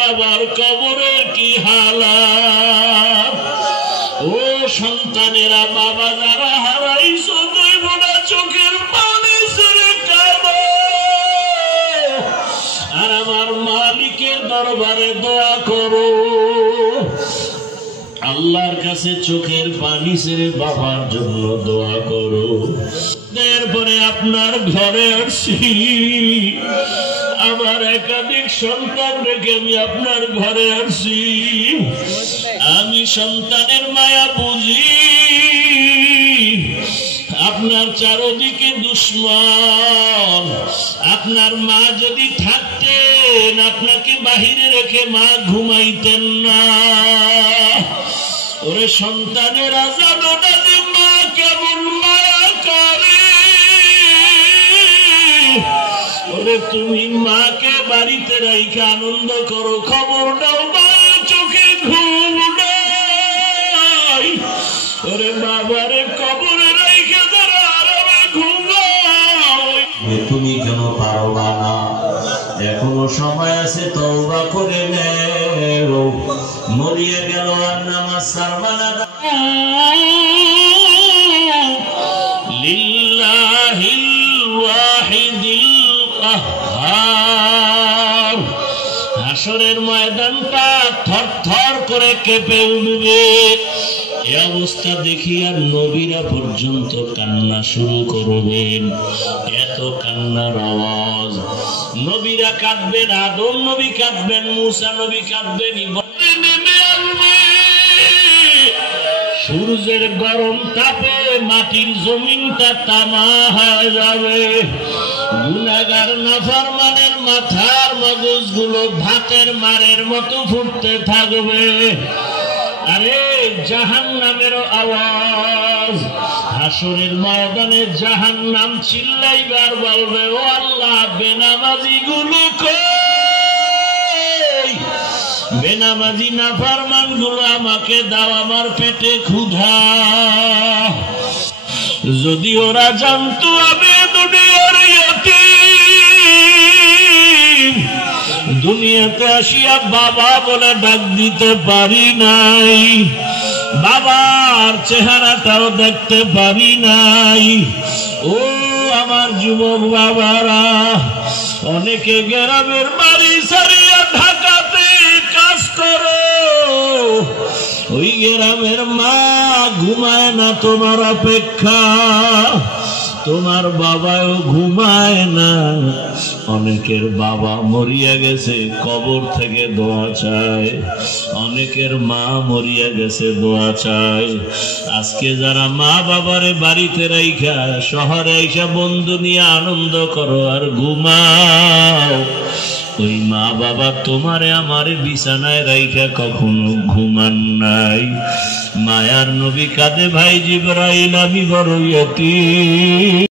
বাবার কবরে কি হালাত। ও সন্তানেরা, বাবা যারা হারাইছো দুইটা চোখের পানি ছেড়ে কাঁদো আর আমার মালিকের দরবারে দোয়া করো। আল্লাহর কাছে চোখের পানি ছেড়ে বাবার জন্য দোয়া করো। এরপরে আপনার ঘরে আসি, আমার একাধিক সন্তান রেখে আমি আপনার ঘরে আসি। আমি সন্তানের মায়া বুঝি, আপনার চারদিকে দুশ্মন। আপনার মা যদি থাকতেন, আপনাকে বাহিরে রেখে মা ঘুমাইতেন না। ওরে সন্তানেরা, জানো না যে মা কেমন মায়া করে। ওরে তুমি মাকে বাড়িতে রাইখে আনন্দ করো, খবর দাও মায়ের চোখে ঘুম নাই। ওরে বাবারে কবরে রাইখে যারা আরামে ঘুমায়, তুমি কেন পারবা না? এখনো সময় আছে, তওবা করে নেও। মরিয়া গেল আর নামাজ ছাড়বা না। লিল্লাহিল ওয়াহিদিল কাহ্হার। হাসরের ময়দানটা থরথর করে কেঁপে উঠবে। এই অবস্থা দেখি আর নবীরা পর্যন্ত কান্না শুরু করবেন। এত কান্নার আওয়াজ। নবীরা কাঁদবেন, আদম নবী কাঁদবেন, মুসা নবী কাঁদবেন। নেমে আসবে সূর্যের গরম তাপে মাটির জমিনটা তামা হয়ে যাবে। গুনাহগার নাফরমানের মাথার মগজগুলো ভাতের মারের মতো ফুটতে থাকবে। আরে জাহান্নামেরও আওয়াজ। হাসরের ময়দানে জাহান্নাম চিল্লাইবার বলবে, ও আল্লাহ, বেনামাজি গুলো কই? বেনামাজি নাফরমান গুলো আমাকে দাও, আমার পেটে ক্ষুধা। যদি ওরা জানতো আমি দুনিয়ার ইয়াতীম, দুনিয়াতে আসিয়া বাবা বলে ডাক দিতে পারি নাই, বাবার চেহারাটাও দেখতে পারি নাই। ও আমার যুবক বাবারা, অনেকে গ্রামের বাড়ি ছাড়িয়া ঢাকাতে কাজ করো। ওই গ্রামের মা ঘুমায় না তোমার অপেক্ষা, তোমার বাবাও ঘুমায় না। অনেকের বাবা মরিয়া গেছে, কবর থেকে দোয়া চায়। অনেকের মা মরিয়া গেছে, দোয়া চায়। আজকে যারা মা বাবারে বাড়িতে রাইখা শহরে আইসা বন্ধু নিয়ে আনন্দ করো আর ঘুমাও, ওই মা বাবা তোমারে আমারে বিছানায় রাইখা কখনো ঘুমান নাই। মায়ার নবী কাঁদে, ভাই জিবরাইল আমি বড় ইয়তীম।